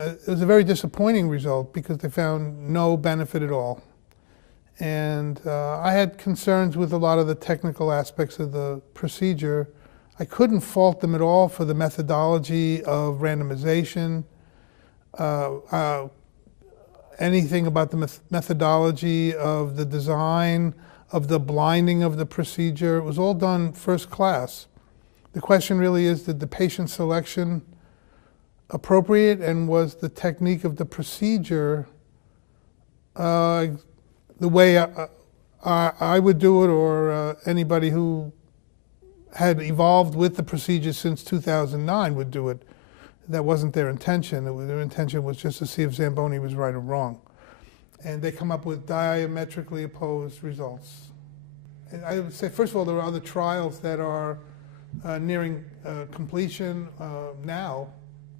It was a very disappointing result because they found no benefit at all. And I had concerns with a lot of the technical aspects of the procedure. I couldn't fault them at all for the methodology of randomization, anything about the methodology of the design, of the blinding of the procedure. It was all done first class. The question really is, did the patient selection appropriate, and was the technique of the procedure the way I would do it, or anybody who had evolved with the procedure since 2009 would do it. That wasn't their intention. Their intention was just to see if Zamboni was right or wrong. And they come up with diametrically opposed results. And I would say, first of all, there are other trials that are nearing completion now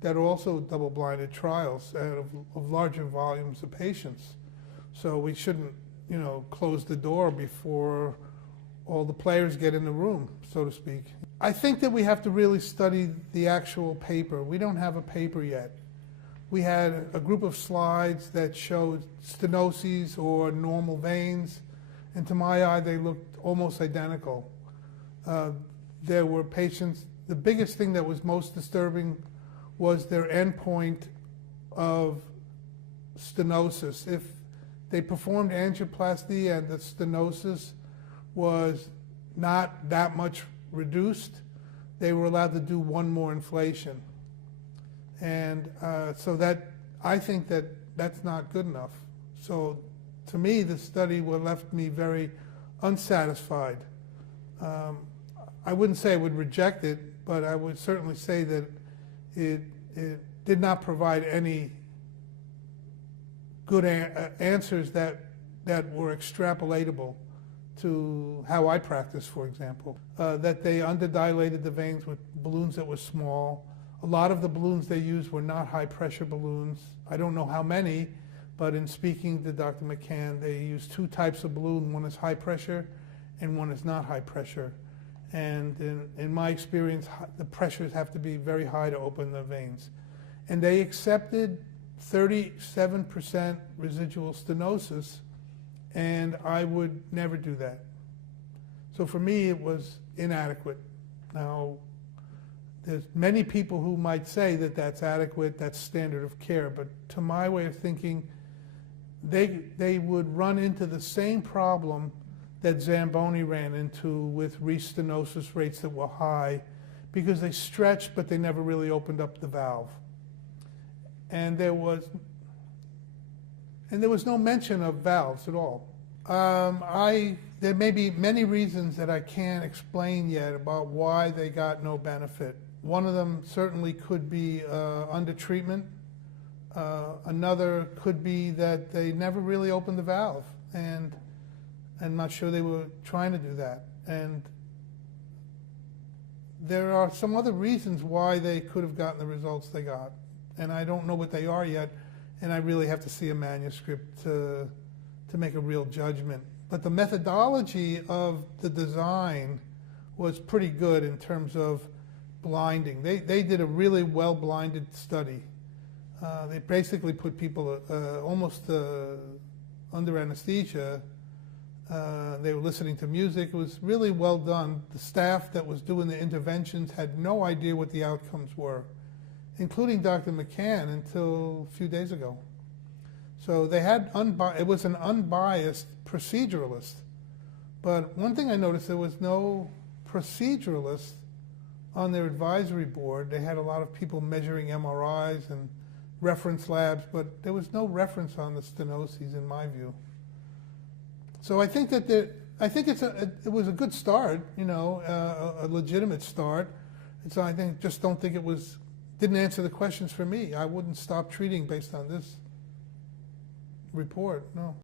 that are also double-blinded trials of larger volumes of patients. So we shouldn't, close the door before all the players get in the room, so to speak. I think that we have to really study the actual paper. We don't have a paper yet. We had a group of slides that showed stenoses or normal veins, and to my eye, they looked almost identical. There were patients, the biggest thing that was most disturbing was their endpoint of stenosis. If they performed angioplasty and the stenosis was not that much reduced, they were allowed to do one more inflation. And so that, I think that that's not good enough. So to me, the study left me very unsatisfied. I wouldn't say I would reject it, but I would certainly say that it did not provide any good answers that were extrapolatable to how I practice, for example. That they underdilated the veins with balloons that were small. A lot of the balloons they used were not high-pressure balloons. I don't know how many, but in speaking to Dr. McCann, they used two types of balloon. One is high pressure and one is not high pressure. And in my experience, the pressures have to be very high to open the veins. And they accepted 37% residual stenosis, and I would never do that. So for me, it was inadequate. Now, there's many people who might say that that's adequate, that's standard of care, but to my way of thinking, they would run into the same problem that Zamboni ran into with restenosis rates that were high, because they stretched, but they never really opened up the valve. And there was no mention of valves at all. There may be many reasons that I can't explain yet about why they got no benefit. One of them certainly could be under treatment. Another could be that they never really opened the valve, and I'm not sure they were trying to do that. And there are some other reasons why they could have gotten the results they got, and I don't know what they are yet, and I really have to see a manuscript to make a real judgment. But the methodology of the design was pretty good in terms of blinding. They did a really well-blinded study. They basically put people almost under anesthesia. They were listening to music. It was really well done. The staff that was doing the interventions had no idea what the outcomes were, including Dr. McCann until a few days ago. So they had, it was an unbiased proceduralist. But one thing I noticed, there was no proceduralist on their advisory board. They had a lot of people measuring MRIs and reference labs, but there was no reference on the stenoses in my view. So I think that it was a good start, a legitimate start. And so I don't think it didn't answer the questions for me. I wouldn't stop treating based on this report, no.